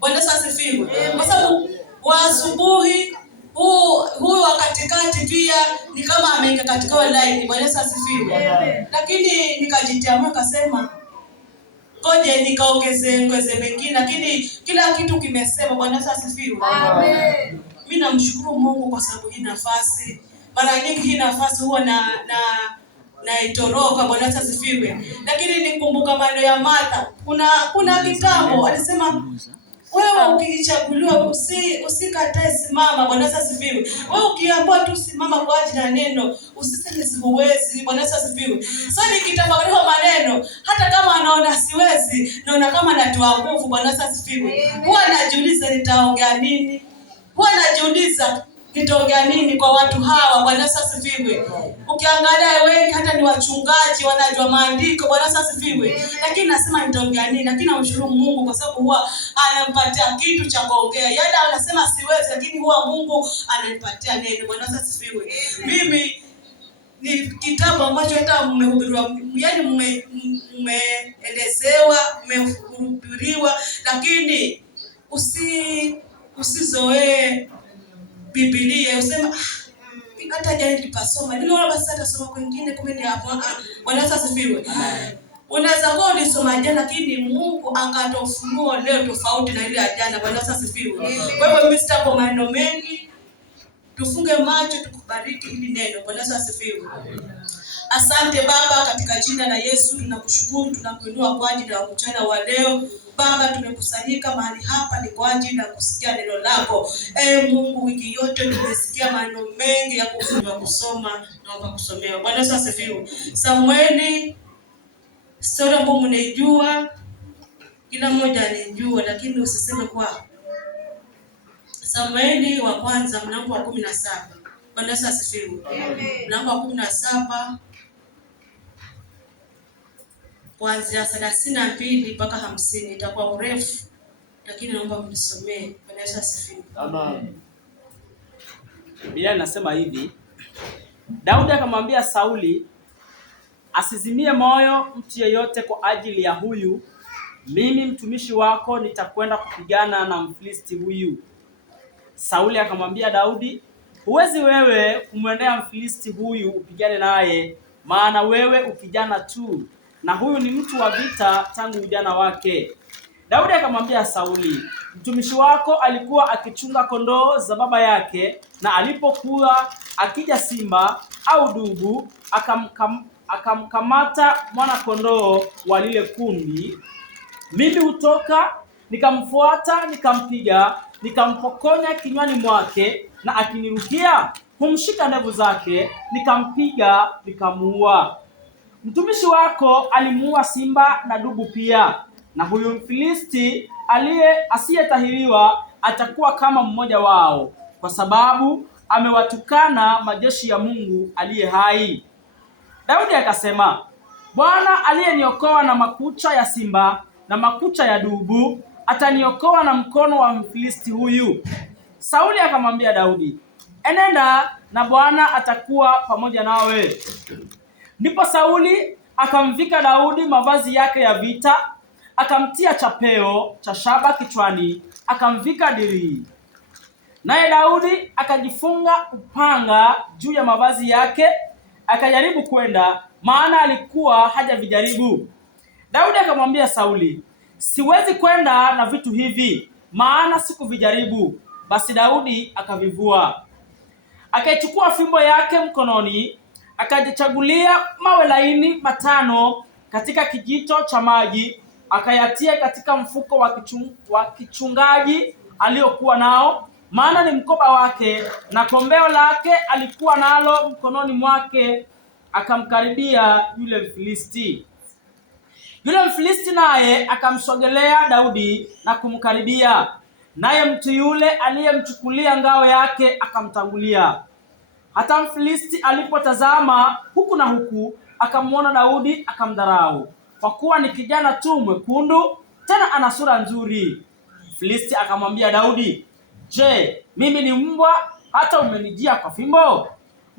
Bwana asifiwe. Kwa sababu wa asubuhi huyu wa katikati pia ni kama ameingia katika online. Bwana asifiwe. Lakini nikajitamua kasema ngoje nikaongeze mengine, lakini kila kitu kimesema. Bwana asifiwe. Amen. Mimi namshukuru Mungu kwa sababu hii nafasi. Mara nyingi hii nafasi huwa na itoroka. Bwana asifiwe. Lakini nikumbuka maneno ya Martha. Kuna kitambo alisema wewe ukichaguliwa usikatae simama. Bwana asifiwe. Wewe ukiambiwa tu simama kwa ajili ya neno, usiseme siwezi. Bwana asifiwe. Sasa nikitafakari maneno, hata kama anaona siwezi, naona kama natoa nguvu. Bwana asifiwe. Huwa najiuliza nitaongea nini? Huwa najiuliza nitaongea nini kwa watu hawa. Bwana asifiwe. Ukiangalia wengi hata ni wachungaji wanajua maandiko. Bwana asifiwe. Lakini nasema nitaongea nini? Lakini namshukuru Mungu kwa sababu huwa anampatia kitu cha kuongea. Yeye anasema siwezi, lakini huwa Mungu ananipatia neno. Bwana asifiwe. Mimi ni kitabu ambacho hata mmehubiriwa, yani mmeelezewa, mmehubiriwa, lakini usizoee Biblia usema hata jana nilipasoma niliona basi hata soma kwingine kumbe hapo. Bwana asifiwe. Unaweza kuwa ulisoma jana lakini Mungu akatofunua leo tofauti na ile ya jana. Bwana asifiwe. Kwa hivyo mimi sitako maneno mengi, tufunge macho tukubariki hili neno. Bwana asifiwe. Asante Baba, katika jina la Yesu tunakushukuru, tunakuinua kwa ajili ya mchana wa leo. Baba, tumekusanyika mahali hapa ni kwa ajili ya kusikia neno lako. Mungu, wiki yote tumesikia maneno mengi ya kusoma na kusomea. Bwana asifiwe. Samueli, sura ambayo mnaijua, kila mmoja anijua, lakini usiseme kwa Samueli wa kwanza mlango wa 17. Bwana asifiwe. Mlango wa 17 kuanzia 32 mpaka 50. Itakuwa urefu, lakini naomba mnisomee. Bwana asifiwe. Amen. Biblia inasema hivi: Daudi akamwambia Sauli asizimie moyo mtu yeyote kwa ajili ya huyu. Mimi mtumishi wako nitakwenda kupigana na Mfilisti huyu. Sauli akamwambia Daudi, huwezi wewe kumwendea Mfilisti huyu upigane naye, maana wewe ukijana tu, na huyu ni mtu wa vita tangu ujana wake. Daudi akamwambia Sauli, mtumishi wako alikuwa akichunga kondoo za baba yake, na alipokuwa akija simba au dubu akamkamata mwana kondoo wa lile kundi, mimi hutoka nikamfuata, nikampiga, nikampokonya kinywani mwake, na akinirukia humshika ndevu zake, nikampiga, nikamuua. Mtumishi wako alimuua simba na dubu pia, na huyu Mfilisti asiyetahiriwa atakuwa kama mmoja wao, kwa sababu amewatukana majeshi ya Mungu aliye hai. Daudi akasema, Bwana aliyeniokoa na makucha ya simba na makucha ya dubu ataniokoa na mkono wa Mfilisti huyu. Sauli akamwambia Daudi, enenda na Bwana atakuwa pamoja nawe. Ndipo Sauli akamvika Daudi mavazi yake ya vita, akamtia chapeo cha shaba kichwani, akamvika dirii. Naye Daudi akajifunga upanga juu ya mavazi yake, akajaribu kwenda, maana alikuwa hajavijaribu. Daudi akamwambia Sauli, siwezi kwenda na vitu hivi, maana sikuvijaribu. Basi Daudi akavivua. Akaichukua fimbo yake mkononi, akajichagulia mawe laini 5 katika kijito cha maji, akayatia katika mfuko wa kichungaji aliokuwa nao, maana ni mkoba wake, na kombeo lake alikuwa nalo mkononi mwake. Akamkaribia yule Mfilisti. Yule Mfilisti naye akamsogelea Daudi na kumkaribia, naye mtu yule aliyemchukulia ngao yake akamtangulia. Hata Mfilisti alipotazama huku na huku, akamwona Daudi akamdharau, kwa kuwa ni kijana tu mwekundu, tena ana sura nzuri. Mfilisti akamwambia Daudi, je, mimi ni mbwa hata umenijia kwa fimbo?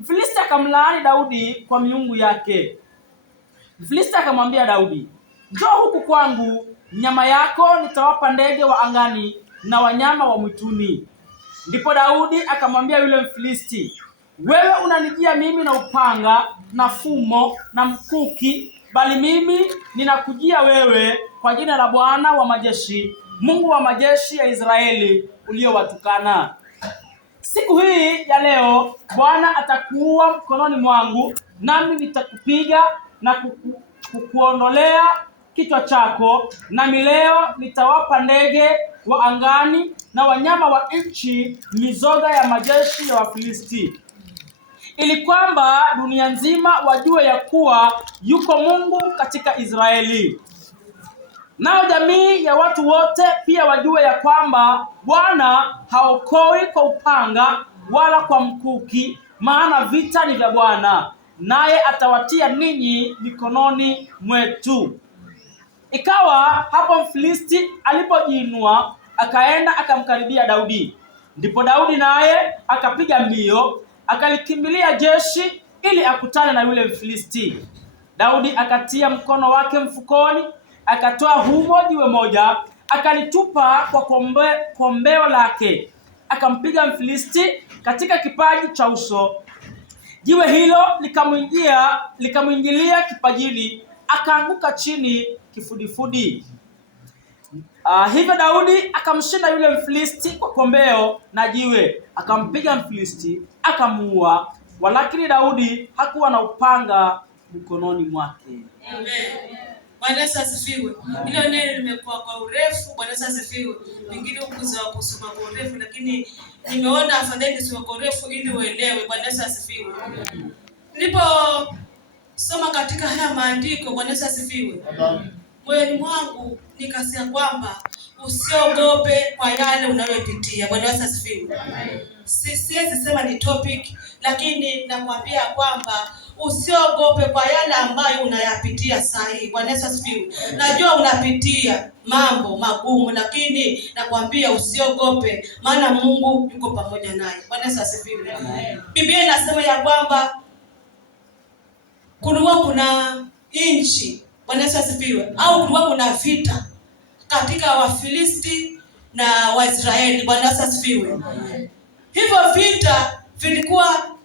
Mfilisti akamlaani Daudi kwa miungu yake. Mfilisti akamwambia Daudi, njoo huku kwangu nyama yako nitawapa ndege wa angani na wanyama wa mwituni. Ndipo Daudi akamwambia yule Mfilisti, wewe unanijia mimi na upanga na fumo na mkuki, bali mimi ninakujia wewe kwa jina la Bwana wa majeshi, Mungu wa majeshi ya Israeli uliowatukana. Siku hii ya leo Bwana atakuua mkononi mwangu, nami nitakupiga na kukuondolea kichwa chako, nami leo nitawapa ndege wa angani na wanyama wa nchi mizoga ya majeshi ya Wafilisti, ili kwamba dunia nzima wajue ya kuwa yuko Mungu katika Israeli. Nao jamii ya watu wote pia wajue ya kwamba Bwana haokoi kwa upanga wala kwa mkuki, maana vita ni vya Bwana, naye atawatia ninyi mikononi mwetu. Ikawa hapo Mfilisti alipojiinua, akaenda akamkaribia Daudi. Ndipo Daudi naye akapiga mbio, akalikimbilia jeshi ili akutane na yule Mfilisti. Daudi akatia mkono wake mfukoni, akatoa humo jiwe moja, akalitupa kwa kombeo lake, akampiga Mfilisti katika kipaji cha uso. Jiwe hilo likamwingilia kipajini, akaanguka chini kifudifudi. Hivyo Daudi akamshinda yule Mfilisti kwa kombeo na jiwe, akampiga Mfilisti akamuua, walakini Daudi hakuwa na upanga mkononi mwake. Amen. Bwana Yesu asifiwe. Hilo neno limekuwa kwa urefu. Bwana Yesu asifiwe. Pengine ukuza kusoma kwa urefu, lakini nimeona afadhali sio kwa urefu ili uelewe. Bwana Yesu asifiwe. Nilipo soma katika haya maandiko, Bwana Yesu asifiwe, moyoni mwangu nikasema kwamba usiogope kwa yale unayopitia. Bwana Yesu asifiwe. Siwezi sema ni topic, lakini nakwambia kwamba usiogope kwa yale ambayo unayapitia sasa hivi. Bwana Yesu asifiwe. Najua unapitia mambo magumu, lakini nakwambia usiogope, maana Mungu yuko pamoja naye. Bwana Yesu asifiwe. Biblia inasema ya kwamba kulikuwa kuna nchi, Bwana Yesu asifiwe, au kulikuwa kuna vita katika Wafilisti na Waisraeli. Bwana Yesu asifiwe. Hivyo vita vilikuwa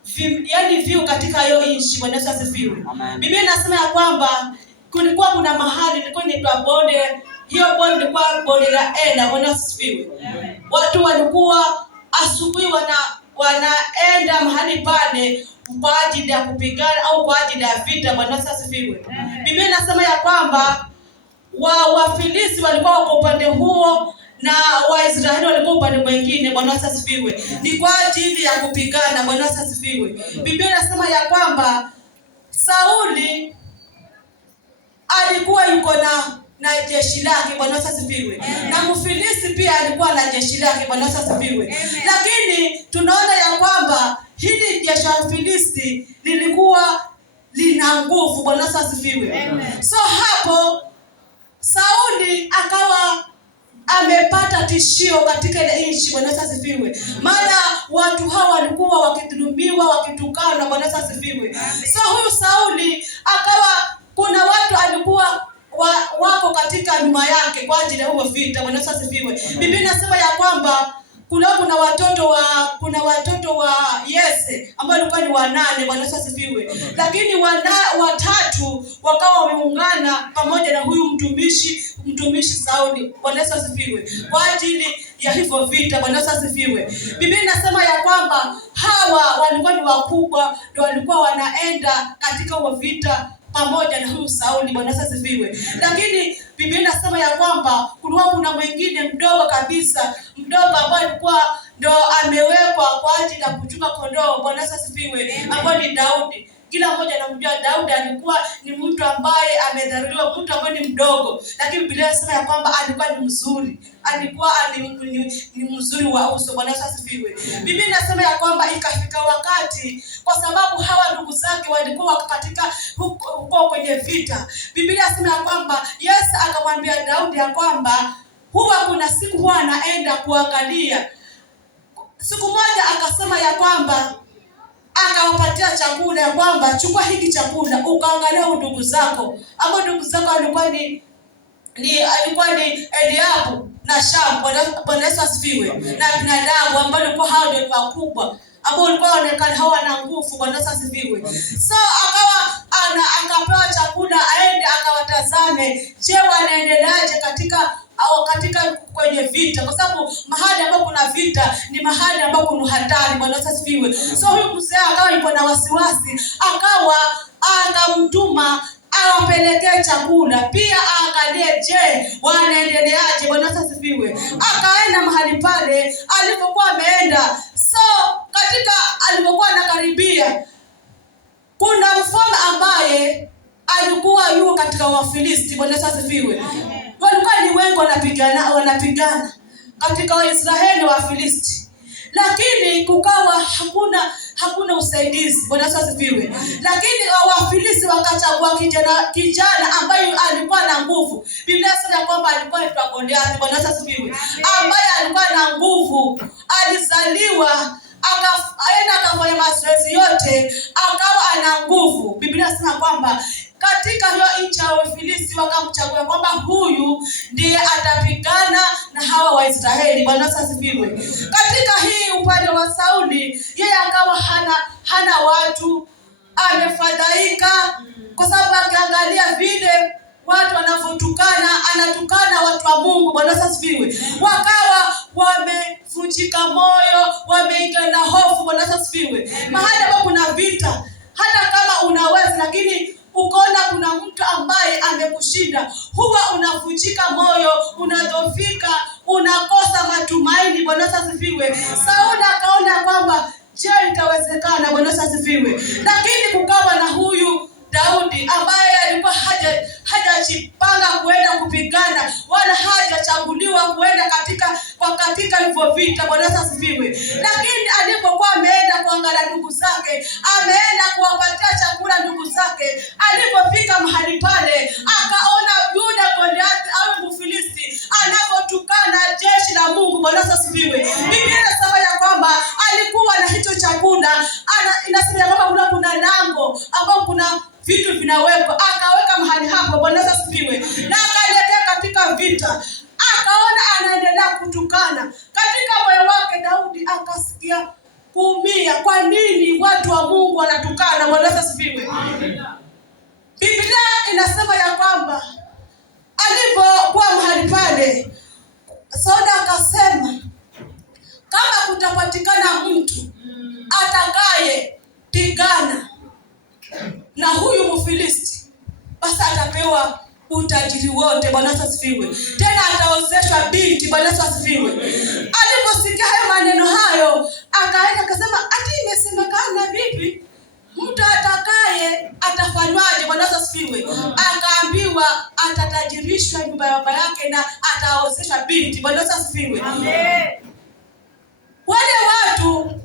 viu katika hiyo nchi. Bwana Yesu asifiwe. Biblia inasema ya kwamba kulikuwa kuna mahali ilikuwa inaitwa bonde. Hiyo bonde ilikuwa bonde la Ela. Bwana Yesu asifiwe. Watu walikuwa asubuhi wanaenda mahali pale kwa ajili ya kupigana au kwa ajili ya vita. Bwana Yesu asifiwe. Biblia inasema ya kwamba Wafilisti walikuwa kwa upande huo na Waisraeli walikuwa upande mwingine. Bwana Yesu asifiwe. Ni kwa ajili ya kupigana. Bwana Yesu asifiwe. Biblia inasema ya kwamba Sauli alikuwa yuko na jeshi lake. Bwana Yesu asifiwe. Na Mfilisti pia alikuwa na jeshi lake. Bwana Yesu asifiwe. Lakini tunaona ya kwamba hili jeshi la Mfilisti lilikuwa lina nguvu. Bwana Yesu asifiwe. So hapo Sauli akawa amepata tishio katika ile nchi. Bwana Yesu asifiwe. Maana watu hawa walikuwa wakidhulumiwa, wakitukana. Bwana Yesu asifiwe. So huyu Sauli akawa kuna watu alikuwa wako katika nyuma yake kwa ajili ya huo vita. Bwana Yesu asifiwe. Biblia inasema ya kwamba kuna watoto wa Yese ambao walikuwa ni 8. Bwana Yesu asifiwe. Lakini watatu wakawa wameungana pamoja na huyu mtumishi Sauli. Bwana Yesu asifiwe. Kwa ajili ya hivyo vita. Bwana Yesu asifiwe. Biblia inasema ya kwamba hawa walikuwa ni wakubwa, ndio walikuwa wanaenda katika huo vita pamoja na huyu Sauli. Bwana Yesu asifiwe. Lakini Biblia inasema ya kwamba kulikuwa kuna mwingine mdogo kabisa, ambaye alikuwa ndio amewekwa kwa ajili ya kuchunga kondoo. Bwana Yesu asifiwe. Ambaye ni Daudi. Kila mmoja anamjua Daudi alikuwa ni mtu ambaye amedharauliwa, mtu ambaye ni mdogo, lakini Biblia inasema ya kwamba alikuwa ni mzuri. Alikuwa ni mzuri wa uso. Bwana Yesu asifiwe. Biblia inasema ya kwamba ikafika wakati, kwa sababu hawa ndugu zake walikuwa katika huko kwenye vita, Biblia inasema ya kwamba Yesu akamwambia Daudi ya kwamba huwa kuna siku huwa anaenda kuangalia. Siku moja akasema ya kwamba akawapatia chakula ya kwamba chukua hiki chakula ukaangalia ndugu zako, ambao ndugu zako walikuwa alikuwa ni Eliabu na Shamu. Bwana Yesu asifiwe. Na binadamu ambao walikuwa hao ndio wakubwa, ambao walikuwa wanaonekana hawana nguvu. Bwana Yesu asifiwe. So akapewa chakula aende akawatazame, je, wanaendeleaje katika kwenye vita, kwa sababu mahali ambapo kuna vita ni mahali ambapo kuna hatari. Bwana Yesu asifiwe. So huyu mzee akawa yuko na wasiwasi, akamtuma awapelekee chakula, pia aangalie je wanaendeleaje. Bwana Yesu asifiwe. Akaenda mahali pale alipokuwa ameenda. So katika alipokuwa anakaribia, kuna mfalme ambaye alikuwa yuko katika Wafilisti. Bwana Yesu asifiwe. Walikuwa ni wengi wanapigana katika Waisraeli wa Wafilisti, lakini kukawa hakuna usaidizi. Bwana Yesu asifiwe. Lakini Wafilisti wakachagua kijana ambaye alikuwa na nguvu. Biblia inasema kwamba alikuwa anaitwa Goliathi. Bwana Yesu asifiwe. Ambaye alikuwa na nguvu, alizaliwa akafanya mazoezi yote, akawa ana nguvu. Biblia inasema kwamba katika hiyo nchi ya Wafilisti wakamchagua kwamba huyu ndiye atapigana na hawa Waisraeli. Bwana Yesu asifiwe. Katika hii upande wa Sauli, yeye akawa hana watu, amefadhaika kwa sababu akiangalia vile watu wanavyotukana, anatukana watu wa Mungu. Bwana Yesu asifiwe. Wakawa wamevunjika moyo, wameingia na hofu. Bwana Yesu asifiwe. Mahali ambapo kuna vita, hata kama unaweza, lakini ukaona kuna mtu ambaye amekushinda, huwa unavunjika moyo, unadhoofika, unakosa matumaini. Bwana Yesu asifiwe. Sauli akaona kwamba je, itawezekana? Bwana Yesu asifiwe. Lakini kukawa na huyu Daudi ambaye alikuwa hajajipanga kuenda kupigana, wala hajachaguliwa kuenda katika hivyo vita. Bwana Yesu asifiwe. Lakini alipokuwa ameenda kuangalia ndugu zake, ameenda kuwapatia chakula ndugu zake, alipofika mahali pale akaona yule Goliathi au Mfilisti anapotukana jeshi la Mungu. Bwana Yesu asifiwe. Biblia inasema ya kwamba alikuwa na hicho chakula, inasema kwamba kuna lango ambao kuna vitu vinawekwa, akaweka mahali hapo. Bwana Yesu asifiwe. Na akaelekea katika vita, akaona anaendelea kutukana. Katika moyo wake Daudi akasikia kuumia, kwa nini watu wa Mungu wanatukana? Bwana Yesu asifiwe. Biblia inasema ya kwamba alipokuwa mahali pale, Sauli akasema kama kutapatikana mtu atakaye pigana na huyu Mfilisti, basi atapewa utajiri wote. Bwana Yesu asifiwe. Tena ataozeshwa binti. Bwana Yesu asifiwe. Aliposikia hayo maneno hayo, akaenda akasema, ati imesemekana vipi? Mtu atakaye atafanywaje? Bwana Yesu asifiwe. Akaambiwa atatajirishwa nyumba ya baba yake na ataozeshwa binti. Bwana Yesu asifiwe. Amen. Wale watu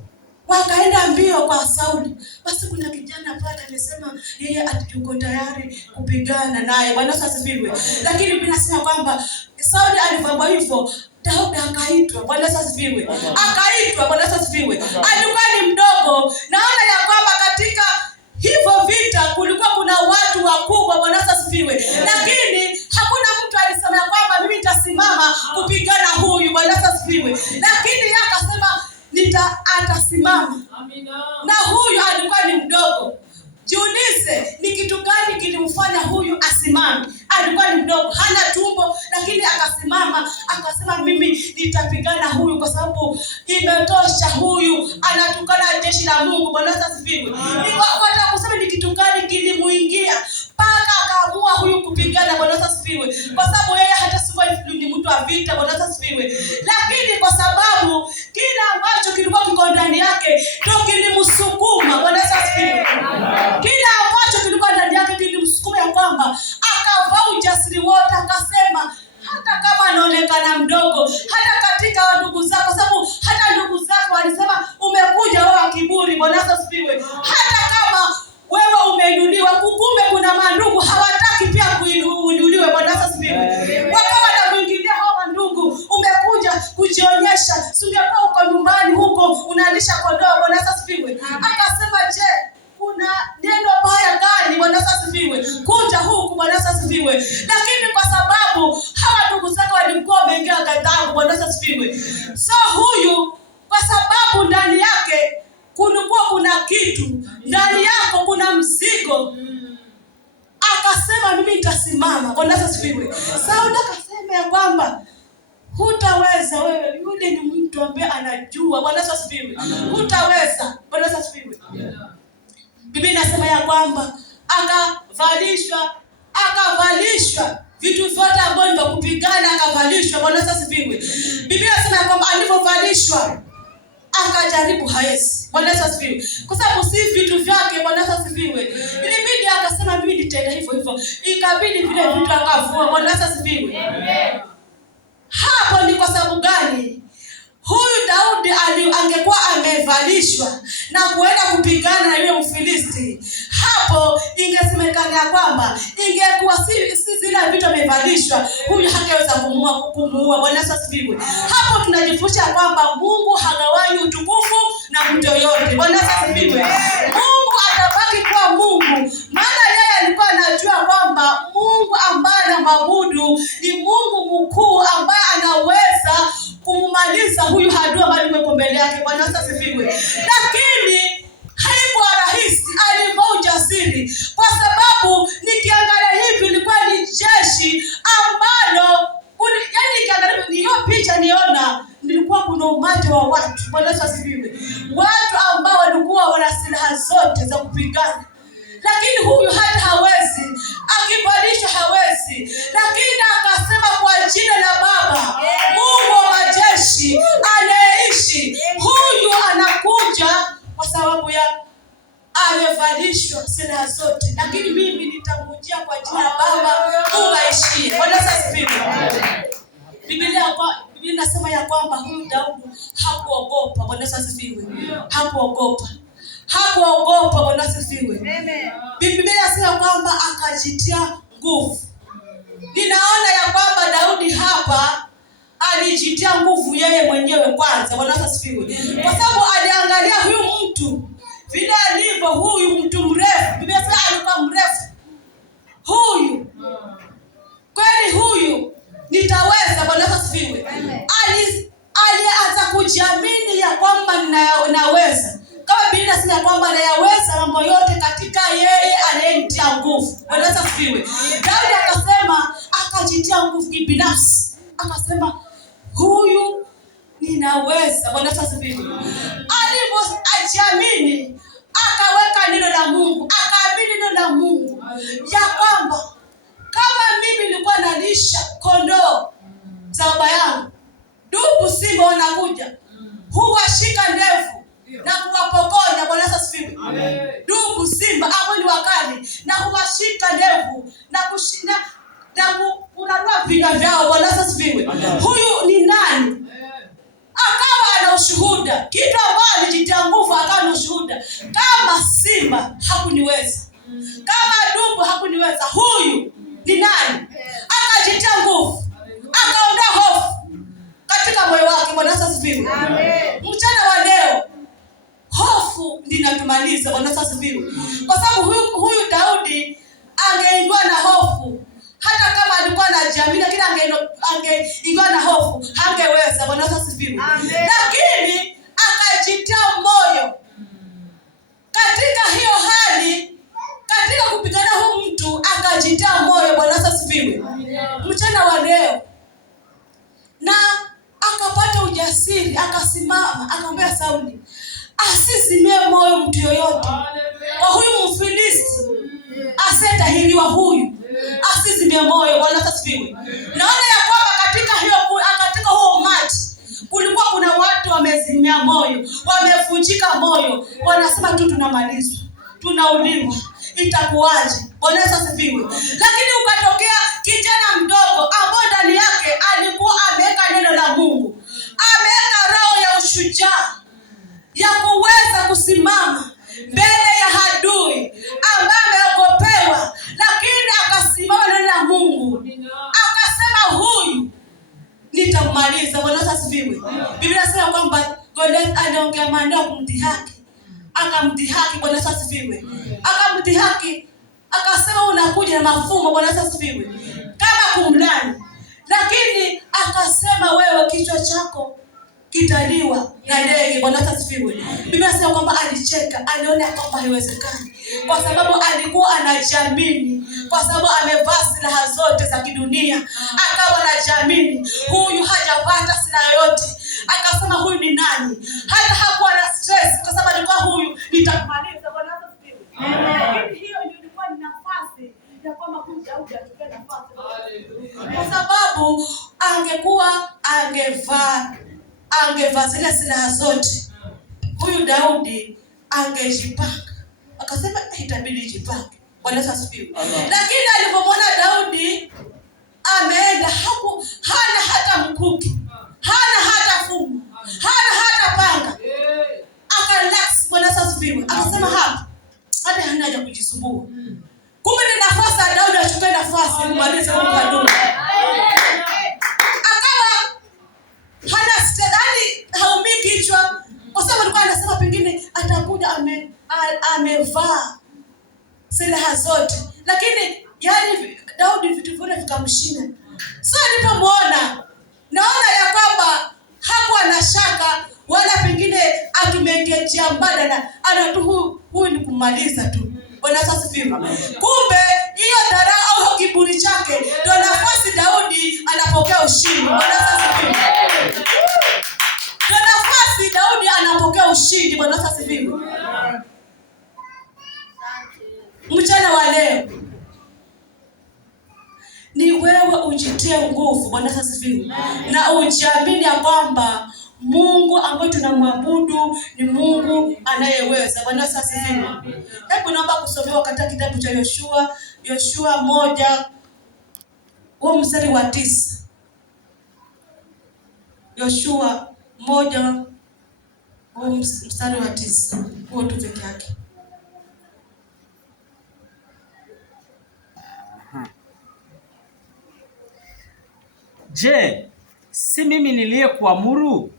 wakaenda mbio kwa Sauli. Basi kuna kijana pale amesema yeye yuko tayari kupigana naye. Bwana Yesu asifiwe. Lakini Biblia inasema kwamba Sauli alipoambiwa hivyo, Daudi akaitwa. Bwana Yesu asifiwe. Akaitwa. Bwana Yesu asifiwe. Alikuwa ni mdogo. Naona ya kwamba katika hivyo vita kulikuwa kuna watu wakubwa. Bwana Yesu asifiwe. Lakini hakuna mtu alisema kwamba mimi nitasimama kupigana huyu. Bwana Yesu asifiwe. Lakini yeye akasema atasimama. Amina. Na huyu alikuwa ni mdogo. Jiulize, ni kitu gani kilimfanya huyu asimame? Alikuwa ni mdogo, hana tumbo, lakini akasimama, akasema mimi nitapigana huyu kwa sababu imetosha, huyu anatukana jeshi la Mungu. Bwana Yesu asifiwe. Wataka kusema ni kitu gani kilimuingia mpaka akaamua huyu kupigana? Bwana Yesu asifiwe. Kwa sababu yeye hata sikuwa ni mtu wa vita. Bwana Yesu asifiwe. Lakini kwa sababu kile ambacho kilikuwa kiko ndani yake ndio kilimsukuma. Bwana Yesu asifiwe. Kile ambacho kilikuwa ndani yake kilimsukuma ya kwamba akavaa ujasiri wote, akasema hata kama anaonekana mdogo, hata katika ndugu zako, sababu hata ndugu zako walisema umekuja wewe kiburi. Bwana Yesu asifiwe. Hata kama wewe umeinuliwa, kumbe kuna mandugu hawataki pia kuinuliwe. Bwana Yesu asifiwe. Wakawa wanamuingilia hao ndugu, umekuja kujionyesha, singekuwa uko nyumbani huko unalisha kondoo. Bwana Yesu asifiwe. Akasema je, kuna neno baya gani? Bwana Yesu asifiwe. Kuja huku. Bwana Yesu asifiwe. Lakini kwa sababu asifiwe. So huyu kwa sababu ndani yake kulikuwa kuna kitu, ndani yako kuna mzigo, akasema mimi nitasimama. Bwana asifiwe. Sauli akasema ya kwamba hutaweza wewe, yule ni mtu ambaye anajua. Bwana asifiwe. Hutaweza. Bwana asifiwe. Biblia inasema ya kwamba akavalishwa vitu vyote ambavyo ni vya kupigana, akavalishwa. Bwana asifiwe. Biblia inasema ya kwamba alipovalishwa akajaribu hawezi. Bwana asifiwe. Kwa sababu si vitu vyake. Bwana asifiwe. Ilibidi akasema mimi nitaenda hivyo hivyo. Ikabidi vile vitu akavua. Bwana asifiwe. Amen. Hapo ni kwa sababu gani? Huyu Daudi angekuwa amevalishwa na kuenda kupigana na yule Mfilisti, hapo ingesemekana ya kwamba ingekuwa si zile vitu amevalishwa, huyu hangeweza kumuua. Bwana asifiwe. Hapo tunajifunza kwamba Mungu hagawanyi utukufu na mtu yoyote. Bwana asifiwe. Mungu atabaki kuwa Mungu, maana yeye alikuwa anajua kwamba Mungu ambaye anamwabudu ni Mungu mkuu ambaye anaweza kumaliza huyu adui ambaye yuko mbele yake. Bwana asifiwe. Lakini haikuwa rahisi, alikuwa ujasiri, kwa sababu nikiangalia hivi ilikuwa ni jeshi ambalo yani nikiangalia hiyo picha niona nilikuwa kuna umati wa watu. Bwana asifiwe. Watu ambao walikuwa wana silaha zote za kupigana. Lakini huyu hata hawezi, akivalishwa hawezi. Lakini akasema kwa jina la Baba, Mungu wa majeshi anayeishi, huyu anakuja kwa sababu ya amevalishwa silaha zote. Lakini mimi nitamujia kwa jina la Baba, Mungu aishie. Bwana asifiwe. Biblia inasema ya kwamba huyu Daudi hakuogopa. Bwana asifiwe. Hakuogopa. Bwana asifiwe. Biblia inasema kwamba akajitia nguvu. Ninaona ya kwamba Daudi hapa alijitia nguvu yeye mwenyewe kwanza. Bwana asifiwe. Kwa sababu aliangalia huyu mtu vile alivyo, huyu mtu mrefu. Biblia inasema alikuwa mrefu. Huyu kweli, huyu nitaweza. Bwana asifiwe. Alianza kujiamini ya kwamba ninaweza. Kama Biblia inasema kwamba anayaweza mambo yote katika yeye anayemtia nguvu. Bwana asifiwe. Daudi akasema, akajitia nguvu kibinafsi. Akasema huyu ninaweza. Bwana asifiwe. Alipojiamini, akaweka neno la Mungu, akaamini neno la Mungu ya kwamba kama mimi nilikuwa nalisha kondoo za baba yangu, dubu simba wanakuja, huwashika ndevu na kuwapokonya. Bwana asifiwe. Dubu simba ambao ni wakali, na huwashika ndevu na kushinda na kunarua vinywa vyao. Bwana asifiwe. Huyu ni nani? Akawa ana ushuhuda, kitu ambacho alijitia nguvu, akawa na ushuhuda. Kama simba hakuniweza, kama dubu hakuniweza, huyu ni nani? Akajitia nguvu, akaondoa hofu katika moyo wake. Bwana asifiwe. Mchana wa leo hofu ndinatumaliza. Bwana asifiwe. Kwa sababu huyu Daudi angeingiwa na hofu, hata kama alikuwa anajiamini, lakini angeingiwa na hofu hangeweza. Bwana asifiwe. Lakini akajitia moyo katika hiyo hali, katika kupigana huyu mtu akajitia moyo. Bwana asifiwe. Mchana wa leo na akapata ujasiri, akasimama, akamwambia Sauli asizimie moyo mtu yoyote. Kwa huyu Mfilisti asetahiriwa, huyu asizimie moyo. Bwana asifiwe. Naona ya kwamba katika huo umati kulikuwa kuna watu wamezimia moyo, wamevunjika moyo, wanasema tu tunamalizwa, tunauliwa, itakuwaje? Bwana asifiwe. Lakini ukatokea kijana mdogo ambaye ndani yake alikuwa ameweka neno la Mungu, ameweka roho ya ushujaa ya kuweza kusimama mbele ya adui ambaye ameogopewa, lakini akasimama neno la Mungu, akasema huyu nitamaliza. Bwana asifiwe. Biblia inasema kwamba Goliath aliongea maneno kumdhihaki, akamdhihaki. Bwana asifiwe. Akamdhihaki, akasema unakuja na mafumbo. Bwana asifiwe. Kama kumlani, lakini akasema wewe kichwa chako kitaliwa na ndege. Bwana asifiwe. Biblia inasema kwamba alicheka, aliona kwamba haiwezekani, kwa sababu alikuwa anajiamini, kwa sababu amevaa silaha zote za kidunia. Akawa anajiamini, huyu hajapata silaha yote. Akasema huyu ni nani? Hata hakuwa na stress, kwa sababu alikuwa huyu nitamaliza. Bwana asifiwe. Lakini hiyo ndio ilikuwa ni nafasi ya kwamba huyu Daudi achukue nafasi, kwa sababu angevaa zile silaha zote, huyu Daudi angejipanga. Akasema itabidi jipange. Bwana asifiwe. Lakini alipomwona Daudi ameenda, hana hata mkuki, hana hata fumo, hana hata panga, akarelax. Bwana asifiwe. Akasema hata hana haja kujisumbua. Kumbe ni nafasi ya Daudi achukue nafasi kumaliza Mungu adui. Hana stedani, haumii kichwa, kwa sababu alikuwa anasema pengine atakuja amevaa silaha zote. Lakini yani Daudi vitu vile vikamshinda. So nilipomwona naona ya kwamba hakuwa na shaka wala pengine atumengejea mbadala, ana tu huyu ni kumaliza tu. Bwana asifiwe. Kumbe hiyo dharau au kiburi chake ndio nafasi Daudi anapokea ushindi. Bwana asifiwe. Ndio nafasi Daudi anapokea ushindi. Bwana asifiwe. Mchana wa leo ni wewe ujitie nguvu. Bwana asifiwe. Na ujiamini ya kwamba Mungu ambaye tunamwabudu ni Mungu anayeweza. Bwana asifiwe. Hebu naomba kusomewa katika kitabu cha Yoshua 1 huo mstari wa 9. Yoshua 1 huo mstari wa 9. Huo tu peke yake. Je, si mimi niliyekuamuru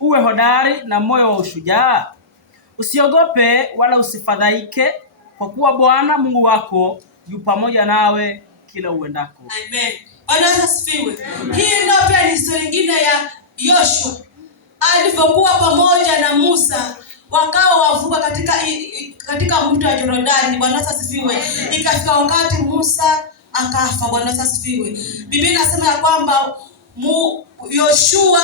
uwe hodari na moyo wa ushujaa? Usiogope wala usifadhaike, kwa kuwa Bwana Mungu wako yu pamoja nawe kila uendako. Amen. Bwana asifiwe. Hii ndio pia ni historia nyingine ya Yoshua alipokuwa pamoja na Musa, wakawa wavuka katika mto wa Yordani. Bwana asifiwe. Ikafika wakati Musa akafa. Bwana asifiwe. Biblia inasema ya kwamba Yoshua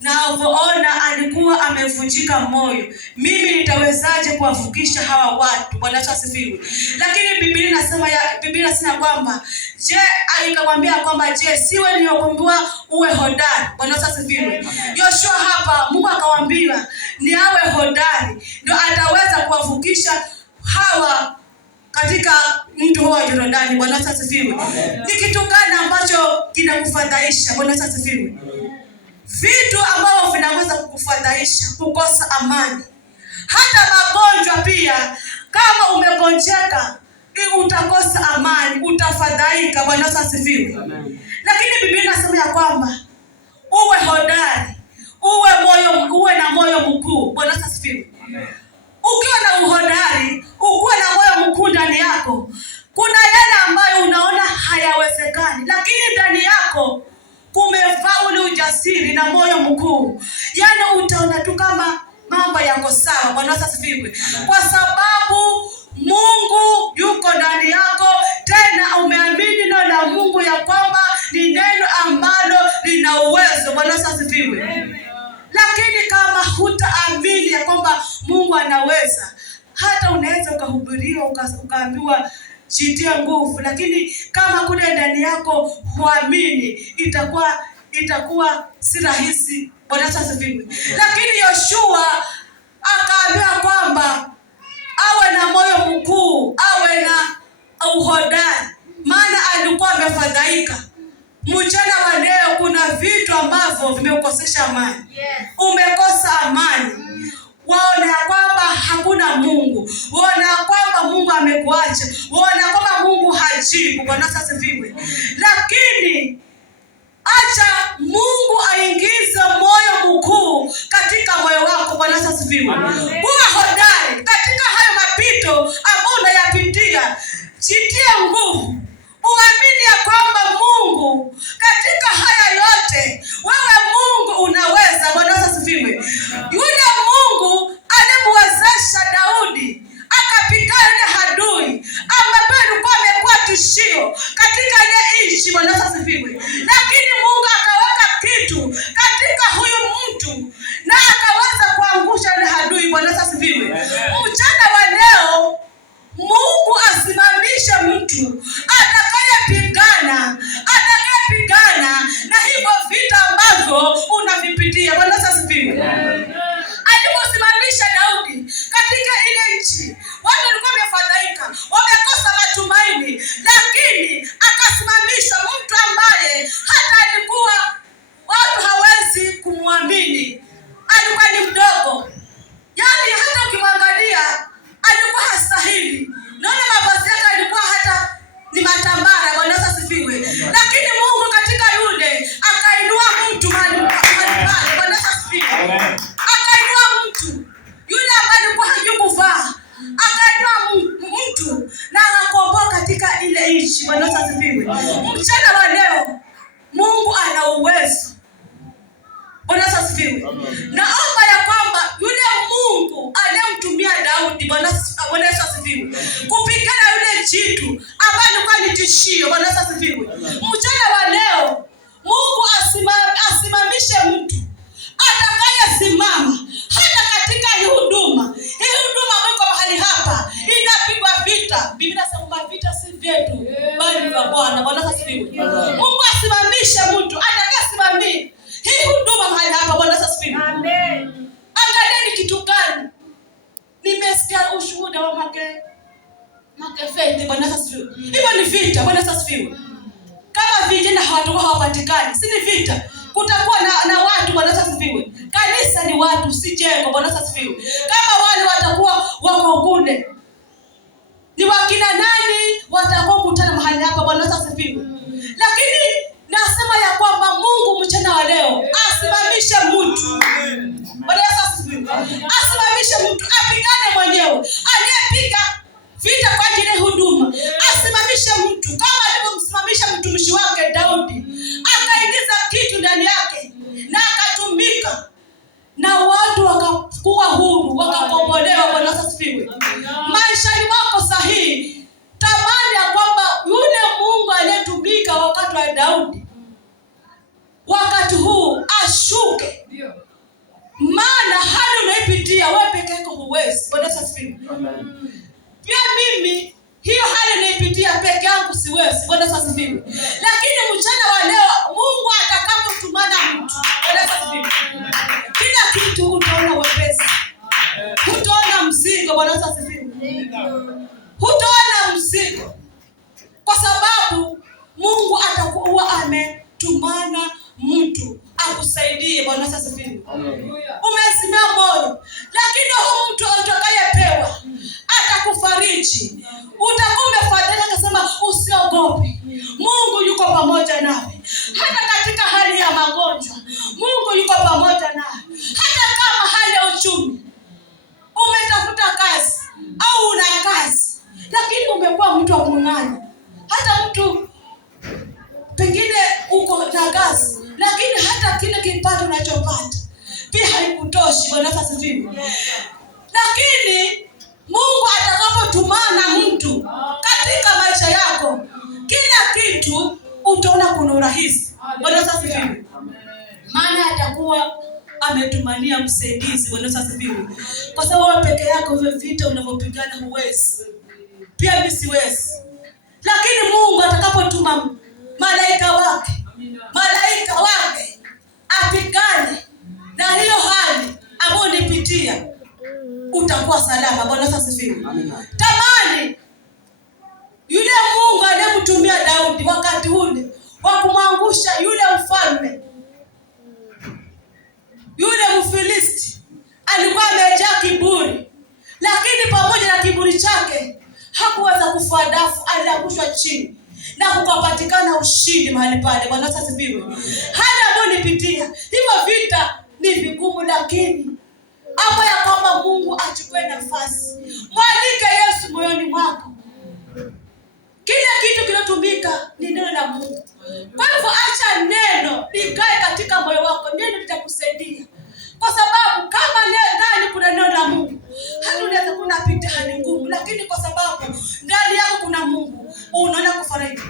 na uvoona alikuwa amevunjika moyo, mimi nitawezaje kuwavukisha hawa watu? Bwana asifiwe. Lakini Biblia inasema kwamba alikamwambia kwamba siwe niliyokuambiwa uwe hodari. Bwana asifiwe. Yoshua hapa Mungu akamwambia ni awe hodari ndio ataweza kuwavukisha hawa katika mto wa Yordani. Bwana asifiwe. Ni kitu gani ambacho kinakufadhaisha? Bwana asifiwe. Vitu ambavyo vinaweza kukufadhaisha, kukosa amani, hata magonjwa pia. Kama umegonjeka utakosa amani, utafadhaika. Bwana asifiwe. Lakini Biblia inasema ya kwamba uwe hodari, uwe na moyo mkuu. Bwana asifiwe. Ukiwa na uhodari, ukiwa na moyo mkuu ndani yako, kuna yale ambayo unaona hayawezekani, lakini ndani yako kumevaa ule ujasiri na moyo mkuu. Yaani utaona tu kama mambo yako sawa. Bwana asifiwe. Kwa sababu Mungu yuko ndani yako, tena umeamini neno la Mungu ya kwamba ni neno ambalo lina uwezo. Bwana asifiwe. Lakini kama hutaamini ya kwamba Mungu anaweza, hata unaweza ukahubiriwa ukaambiwa jitie nguvu, lakini kama kule ndani yako huamini, itakuwa si rahisi. Bwana asifiwe. Lakini Yoshua akaambiwa kwamba awe na moyo mkuu, awe na uhodari, maana alikuwa amefadhaika. Mchana wa leo kuna vitu ambavyo vimekosesha amani. Umekosa amani. Waona kwamba hakuna Mungu. Waona kwamba Mungu amekuacha. Waona kwamba Mungu hajibu. Bwana asifiwe. Lakini acha Mungu aingize moyo mkuu katika moyo wako. Bwana asifiwe. Kuwa hodari katika hayo mapito ambayo unayapitia. Jitie nguvu. Uamini ya kwamba Mungu katika alipitia. Bwana asifiwe. Aliposimamisha Daudi katika ile nchi, watu walikuwa wamefadhaika, wamekosa matumaini, lakini akasimamisha mtu ambaye hata alikuwa watu hawezi kumwamini. Alikuwa ni mdogo, yaani hata ukimwangalia alikuwa hastahili. Naona mavazi yake alikuwa hata ni matambara. Bwana asifiwe. Lakini Mungu katika yule akainua mtu mahali pale. Bwana asifiwe. Akainua mtu yule ambaye alikuwa hajui kuvaa, akainua mtu na akakomboa katika ile nchi. Bwana asifiwe. Mchana wa leo Mungu ana uwezo. Bwana asifiwe. Naomba ya kwamba yule Mungu aliyemtumia Daudi, Bwana asifiwe, kupigana yule jitu ambaye alikuwa ni tishio. Bwana asifiwe. Mchana wa leo Mungu asimamishe mtu atakayesimama hata katika hii huduma. Hii huduma mwiko mahali hapa inapigwa vita. Biblia inasema vita si vyetu bali vya Bwana. Bwana asifiwe. Mungu asimamishe mtu atakayesimamia hii huduma mahali hapa. Bwana asifiwe. Amen. Angalieni kitu gani? Nimesikia ushuhuda wa Makefete. Bwana asifiwe. Hivyo ni vita. Bwana asifiwe. Kama vijana hawapatikani, si ni vita. Kutakuwa na watu. Bwana asifiwe. Kanisa ni watu, si jengo. Bwana asifiwe. Kama wale watakuwa wako kule, ni wakina nani watakuwa kutana mahali hapa? Bwana asifiwe. Lakini nasema ya kwamba Mungu mchana wa leo asimamishe mtu. Bwana asifiwe. Asimamishe mtu apigane mwenyewe. Aliyepiga vita kwa ajili ya huduma, asimamishe mtu kama alivyomsimamisha mtumishi wake Daudi. Akaingiza kitu ndani yake na akatumika, na watu wakakuwa huru, wakakombolewa. Bwana asifiwe. Maishani mwako sahihi, tamani ya kwamba yule Mungu aliyetumika wakati wa Daudi, wakati huu ashuke. Maana hali unaipitia wewe peke yako huwezi. Bwana asifiwe. Pia mimi hiyo hali naipitia peke yangu siwezi. Bwana asifiwe. Lakini mchana wa leo Mungu atakapotumana mtu, Bwana asifiwe, kila kitu utaona wepesi. Utaona mzigo. Bwana asifiwe. Utaona mzigo kwa sababu Mungu atakuwa ametumana mtu akusaidie. Bwana asifiwe. Umesimama moyo, lakini huyu mtu atakayepewa atakufariji. Utakuwa umefadhaika kusema usiogope. Mungu yuko pamoja nawe. Hata katika hali ya magonjwa Mungu yuko pamoja nawe. Hata kama hali ya uchumi, umetafuta kazi au una kazi lakini umekuwa mtu wa kung'ang'ana. Hata mtu pengine uko na kazi lakini hata kile kipato unachopata pia haikutoshi. Bwana asifiwe. Lakini Mungu atakapotumana mtu katika maisha yako, kila kitu utaona kuna urahisi. Bwana asifiwe. Maana atakuwa ametumania msaidizi. Bwana asifiwe. Kwa sababu wewe peke yako vile vita unavyopigana huwezi. Pia mimi siwezi. Lakini Mungu atakapotuma malaika wake apigane na hiyo hali ambayo nipitia, utakuwa salama. Bwana asifiwe. Tamani yule Mungu aliyemtumia Daudi wakati ule wa kumwangusha yule mfalme, yule Mfilisti. Alikuwa amejaa kiburi, lakini pamoja na kiburi chake hakuweza kufua dafu. Aliangushwa chini na kukapatikana ushindi mahali pale. Bwana asifiwe. Hali ambayo nipitia hivyo vita ni vigumu, lakini ama ya kwamba Mungu achukue nafasi. Mwalike Yesu moyoni mwako. Kila kitu kinatumika ni neno la Mungu. Kwa hivyo acha neno likae katika moyo wako. Neno litakusaidia. Kwa sababu kama ndani kuna neno la Mungu, hata unaweza kunapita hali ngumu, lakini kwa sababu ndani yako kuna Mungu, unaona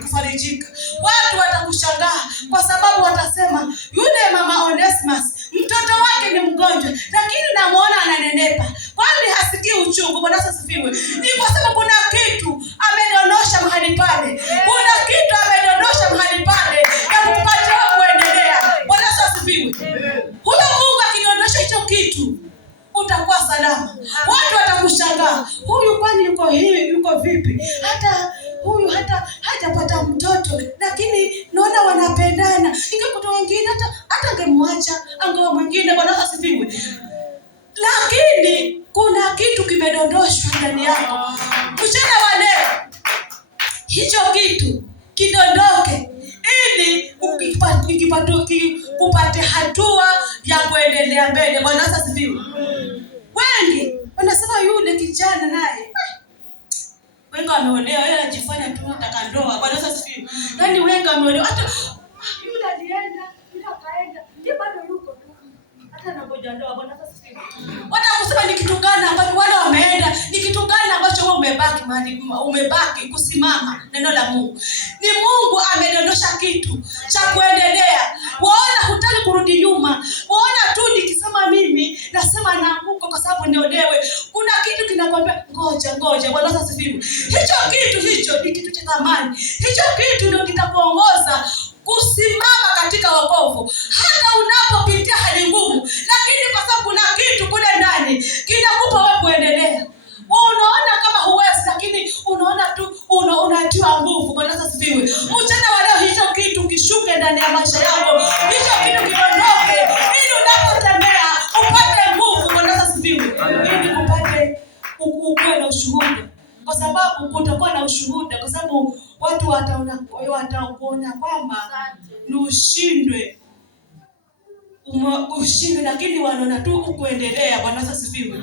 kufarijika. Watu watakushangaa kwa sababu watasema yule mama Onesimus mtoto wake ni mgonjwa, lakini namuona ananenepa. Kwani hasikii uchungu? Bwana asifiwe. Ni kwa sababu kuna kitu amedondosha mahali pale. Kuna kitu amedondosha mahali pale ya kupatia kuendelea. Bwana asifiwe. Huyo vipi? Hata huyu hajapata mtoto, lakini naona wanapendana. Ingekuwa wengine hata angemwacha, angeoa mwingine. Bwana asifiwe. Lakini kuna kitu kimedondoshwa ndani yako. Mchana wa leo hicho kitu kidondoke, ili upate hatua ya kuendelea mbele. Bwana asifiwe. Wengi wanasema yule kijana naye, wengi wameolewa, yeye anajifanya tu anataka ndoa. Bwana asifiwe. Yaani wengi wameolewa, hata yule alienda, yule akaenda, yeye bado yuko tu, hata anangoja ndoa. Bwana asifiwe. Watakusema ni kitu gani ambacho wale wameenda, ni kitu gani ambacho wewe umebaki kusimama neno la Mungu. Ni Mungu amedondosha kitu cha kuendelea. Waona hutaki kurudi nyuma. Waona tu nikisema mimi nasema naanguka kwa sababu niolewe. Kuna kitu kinakwambia ngoja. Bwana asifiwe. Hicho ni kitu cha thamani. Hicho kitu ndio kitakuongoza kusimama katika wokovu hata unapopitia hali ngumu, lakini kwa sababu kuna kitu kule ndani kinakupa wewe kuendelea. Unaona kama huwezi, lakini unaona tu unatiwa nguvu. Bwana asifiwe. Mchana wa leo hicho kitu kishuke ndani ya maisha yako. Hicho kitu kiondoke, ili unapotembea upate nguvu. Bwana asifiwe. Ili upate ukuwe na ushuhuda. Kwa sababu kutakuwa na ushuhuda, kwa sababu watu watakuona kwamba ni ushindwe, lakini wanaona tu kuendelea. Bwana asifiwe.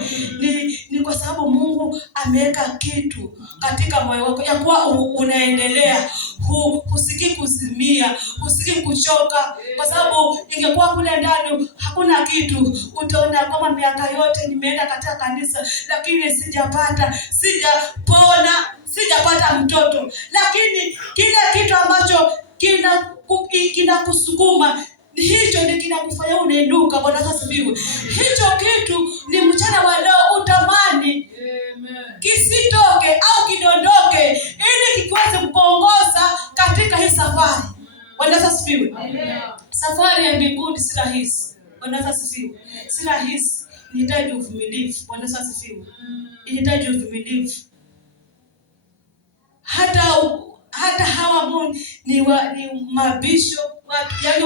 Ni kwa sababu Mungu ameweka kitu katika moyo wako ya kuwa unaendelea. Husikii kuzimia, husikii kuchoka, kwa sababu ingekuwa kule ndani hakuna kitu, utaona kama miaka yote nimeenda katika kanisa, lakini sijapata mtoto. Lakini kile kitu ambacho kinakusukuma, hicho ndio kinakufanya unainuka. Bwana asifiwe. Hicho kitu ni mchana wa leo utamani kisitoke au kidondoke, ili kikiweze kukuongoza katika hii safari. Bwana asifiwe. Safari ya mbinguni si rahisi. Bwana asifiwe. Si rahisi. Inahitaji uvumilivu. Bwana asifiwe. Inahitaji uvumilivu. Hata hawa ni mabisho watu, yaani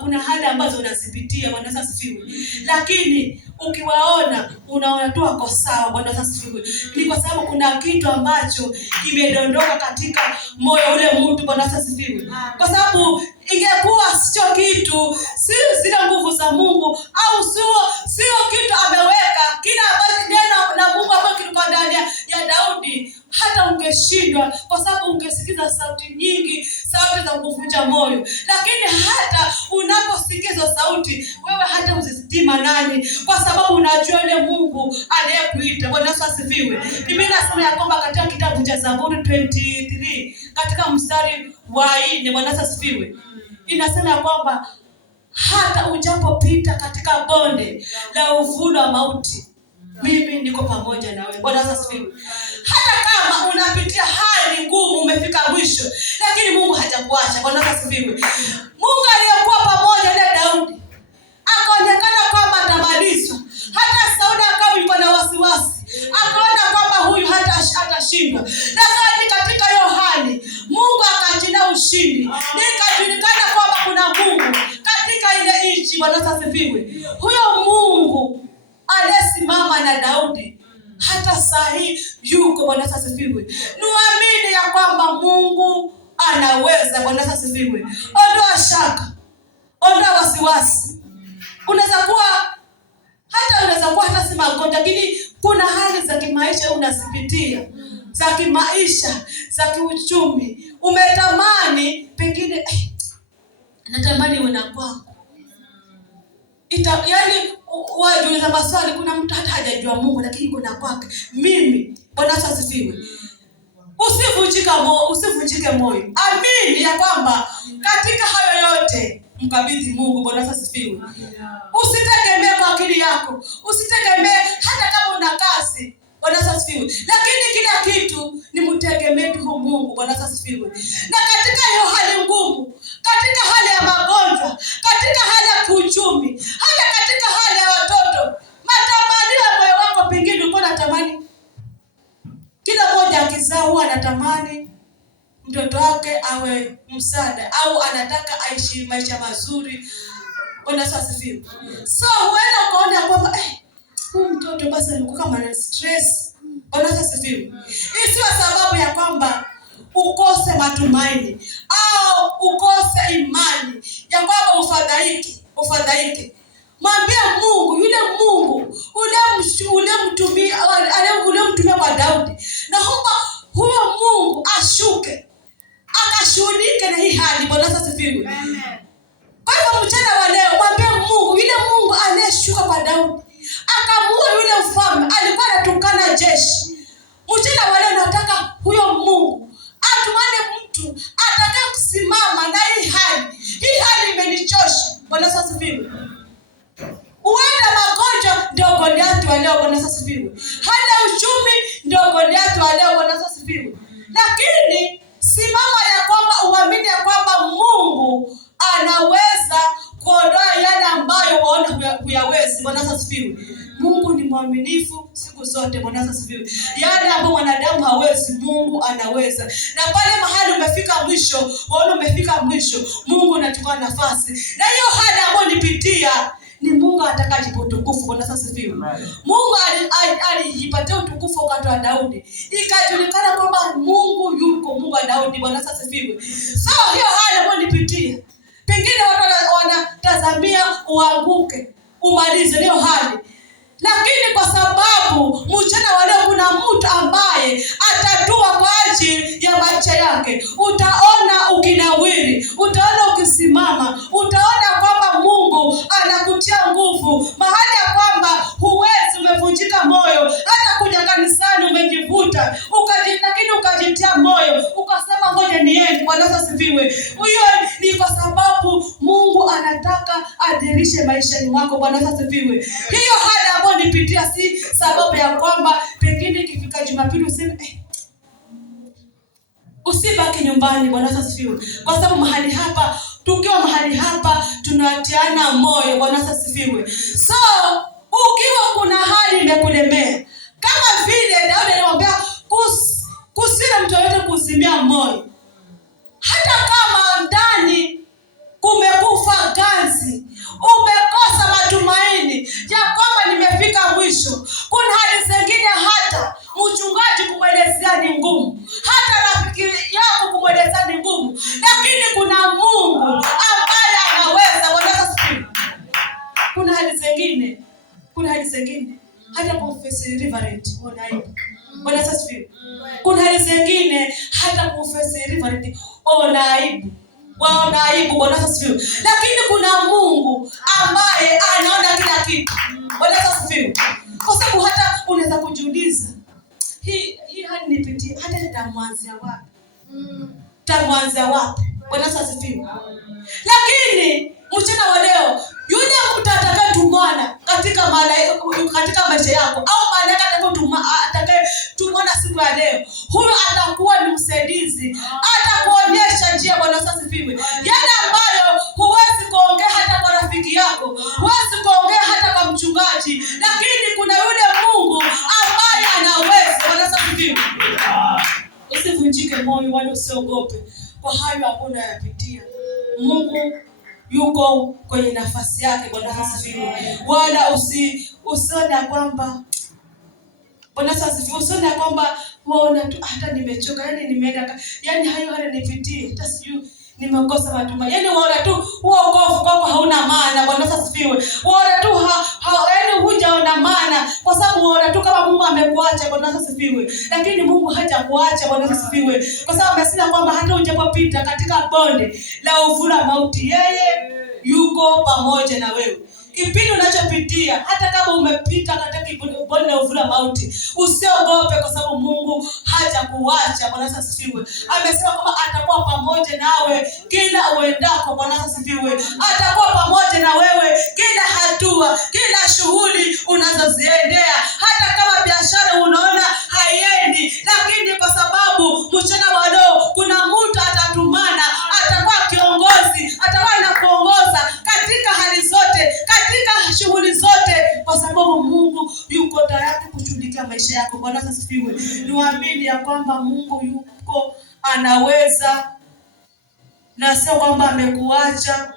kuna hali ambazo unazipitia. Bwana asifiwe. Lakini ukiwaona unaona tu wako sawa. Bwana asifiwe. Ni kwa sababu kuna kitu ambacho kimedondoka katika moyo ule mtu. Bwana asifiwe. Kwa sababu ingekuwa sio kitu, sio zile nguvu za Mungu, au sio kitu ameweka kila ambacho neno la Mungu ambacho kilikuwa ndani ya Daudi, hata ungeshindwa, kwa sababu ungesikiza sauti nyingi, sauti za kuvunja moyo. Lakini hata unaposikiza sauti, wewe hata usizitima nani, kwa sababu unajua yule Mungu anayekuita. Bwana asifiwe. Mimi nasema ya kwamba katika kitabu cha Zaburi 23 katika mstari wa 4, Bwana asifiwe, inasema ya kwamba hata ujapopita katika bonde la uvuli wa mauti, mimi niko pamoja na wewe. Bwana asifiwe. Hata kama unapitia hali ngumu, umefika mwisho, lakini Mungu hajakuacha. Bwana asifiwe. Mungu aliyekuwa pamoja na Daudi akaonekana kwamba atamalizwa. Hata Sauli akawa yuko na wasiwasi, akaona kwamba huyu hatashindwa. Lakini katika hiyo hali Mungu akajilia ushindi. Nikajulikana kwamba kuna Mungu katika ile nchi. Bwana asifiwe. Huyo Mungu aliyesimama na Daudi hata saa hii yuko. Bwana asifiwe. Nuamini ya kwamba Mungu anaweza. Bwana asifiwe. Ondoa shaka, ondoa wasiwasi. Unaweza kuwa hata si magonjwa, lakini kuna hali za kimaisha unazipitia, za kimaisha, za kiuchumi. Umetamani pengine natamani una kwako. Yaani wajiuliza maswali, kuna mtu hata hajajua Mungu lakini kuna kwake. Mimi, Bwana asifiwe. Usivunjike moyo. Amini ya kwamba katika hayo yote mkabidhi Mungu. Bwana asifiwe. Usitegemee kwa akili yako. Usitegemee hata kama una kazi. Bwana asifiwe. Lakini kila kitu ni mtegemee tu Mungu. Bwana asifiwe. Na katika hiyo hali ngumu, katika hali ya magonjwa, katika hali ya kiuchumi, hata katika hali ya watoto, matamanio ya moyo wako pengine uko unatamani msaada au anataka aishi maisha mazuri. Bwana asifiwe. So huenda ukaona kwamba huyu mtoto basi alikuwa kama na stress. Bwana asifiwe. Isiwe sababu ya kwamba ukose matumaini au ukose imani ya kwamba ufadhaike. Mwambie Mungu, yule Mungu ule mtumia kwa Daudi, naomba huyo Mungu ashuke akashuhudike na hii hali. Bwana asifiwe. Amen. Kwa hivyo mchana wa leo mwambie Mungu, yule Mungu aliyeshuka kwa Daudi akamuua yule mfalme alikuwa anatukana jeshi. Mchana wa leo nataka huyo Mungu atumane mtu atakaye kusimama na hii hali imenichosha. Bwana asifiwe. Uenda magonjwa ndio Goliathi wa leo. Bwana asifiwe. Hata uchumi ndio Goliathi wa leo. Bwana asifiwe. Lakini simama ya kwamba uamini ya kwamba Mungu anaweza kuondoa yale ambayo waona huyawezi. Bwana asifiwe. Mungu ni mwaminifu siku zote. Bwana asifiwe. Yale ambayo mwanadamu hawezi, Mungu anaweza. Na pale mahali umefika mwisho, waona umefika mwisho, Mungu anachukua nafasi. Na hiyo hali ambayo nipitia ni Mungu atakajipa utukufu. Bwana asifiwe. Mungu alijipatia utukufu wakati wa Daudi. Ikajulikana kwamba Mungu yuko, Mungu wa Daudi. Bwana asifiwe. So hiyo hali ambayo nipitia, pengine watu wanatazamia uanguke, umalize hiyo hali. Lakini kwa sababu mchana wa leo kuna mtu ambaye atatua kwa ajili ya maisha yake, utaona ukinawiri, utaona ukisimama, utaona kwamba Mungu anakutia nguvu mahali ya kwamba huwezi, umevunjika moyo, hata kuja kanisani umejivuta, lakini ukajitia moyo, ukasema ngoja niende. Bwana asifiwe. Hiyo ni kwa sababu Mungu anataka adhirishe maishani mwako. Bwana asifiwe. Hiyo hali ambayo nipitia si sababu ya kwamba pengine ikifika Jumapili useme usibaki nyumbani. Bwana asifiwe. Kwa sababu mahali hapa, tukiwa mahali hapa tunatiana moyo. Bwana asifiwe. So ukiwa kuna hali imekulemea, kama vile Daudi alimwambia kusina mtu yote kusimia moyo, hata kama ndani kumekufa ganzi, umekosa matumaini ya kwamba nimefika mwisho. Kuna hali zingine hata mchungaji kumwelezea ni ngumu, hata rafiki yako kumwelezea ni ngumu, lakini kuna Mungu ambaye anaweza. Bwana asifiwe. Kuna hali zingine hata confess reverend onaibu. Bwana asifiwe. Kuna hali zingine hata confess reverend onaibu. Wanaibu. Bwana asifiwe. Lakini kuna Mungu ambaye anaona kila kitu. Bwana asifiwe. Kwa sababu hata unaweza kujiuliza, hii hali nipitie, hata nitamwanzia wapi? Bwana asifiwe. Lakini mchana wa leo yule mtu atakayetumana katika maisha yako, au malaika atakayetumana siku ya leo, huyo atakuwa ni msaidizi, atakuonyesha njia. Bwana asifiwe. Yale ambayo huwezi kuongea hata kwa rafiki yako, huwezi kuongea hata kwa mchungaji, lakini kuna yule Mungu ambaye anaweza. Bwana asifiwe. Usivunjike moyo wala usiogope kwa hayo ambayo unayapitia. Mungu yuko kwenye nafasi yake. Bwana asifiwe. Wala usione kwamba Bwana asifiwe, usione kwamba waona tu hata nimechoka, nimeenda, hayo hali nipitie, hata sijui nimekosa matumaini. Waona tu uokovu kwako hauna maana. Bwana asifiwe. Waona tu hujaona maana kwa sababu waona tu kama Mungu amekuacha. Bwana asifiwe. Lakini Mungu hajakuacha. Bwana asifiwe. Kwa sababu amesema kwamba hata ujapopita katika bonde la uvuli wa mauti, yeye yuko pamoja na wewe. Kipindi unachopitia, hata kama umepita katika bonde la uvuli wa mauti, usiogope kwa sababu Mungu hajakuacha. Bwana asifiwe. Amesema kwamba atakuwa pamoja nawe kila uendako. Bwana asifiwe. Atakuwa pamoja na wewe kila hatua, kila shughuli unazoziendea. Hata kama biashara unaona haiendi, lakini kwa sababu mchana wa leo kuna mtu atatumana, atakuwa kiongozi, atakuwa na kuongoza katika hali zote, katika shughuli zote, kwa sababu Mungu yuko tayari kushughulikia maisha yako. Bwana asifiwe. Niwaamini ya kwamba Mungu yuko, anaweza na sio kwamba amekuacha.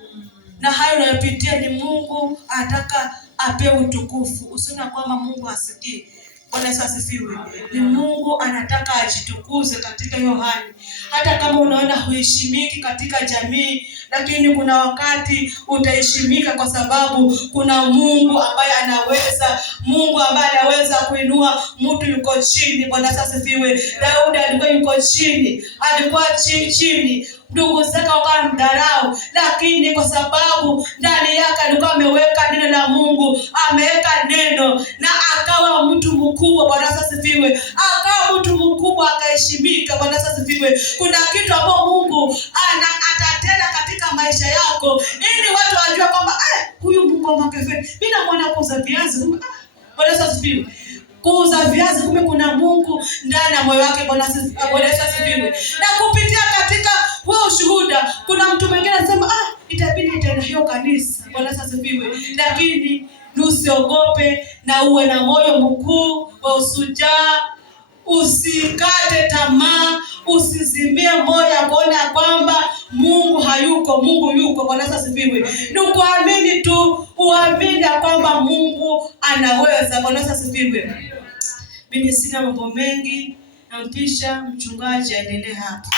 Na hayo unayopitia ni Mungu anataka apewe utukufu. Usiona kwamba Mungu asikii. Bwana Yesu asifiwe. Ni Mungu anataka ajitukuze katika hiyo hali. Hata kama unaona huheshimiki katika jamii, lakini kuna wakati utaheshimika kwa sababu kuna Mungu ambaye anaweza kuinua mtu yuko chini. Bwana Yesu asifiwe. Daudi alikuwa yuko chini, alikuwa chini. Ndugu zake wakamdharau, lakini kwa sababu ndani yake alikuwa ameweka neno la Mungu, ameweka neno na akawa mtu mkubwa. Bwana asifiwe. Akawa mtu mkubwa, akaheshimika. Bwana asifiwe. Kuna kitu ambacho Mungu atatenda katika maisha yako ili watu wajue kwamba huyu Mungu wa makafiri. Mimi namuona kuuza viazi. Bwana asifiwe. Kuuza viazi, kumbe kuna Mungu ndani ya moyo wake. Bwana asifiwe. Na kupitia katika wewe ushuhuda, kuna mtu mwingine anasema itabidi nitaenda hiyo kanisa. Bwana asifiwe. Lakini usiogope na uwe na moyo mkuu wa usujaa. Usikate tamaa, usizimie moyo kuona kwamba Mungu hayuko. Mungu yuko. Bwana asifiwe. Ni kuamini tu, uamini kwamba Mungu anaweza. Bwana asifiwe. Mimi sina mambo mengi, nampisha mchungaji aendelee hapa.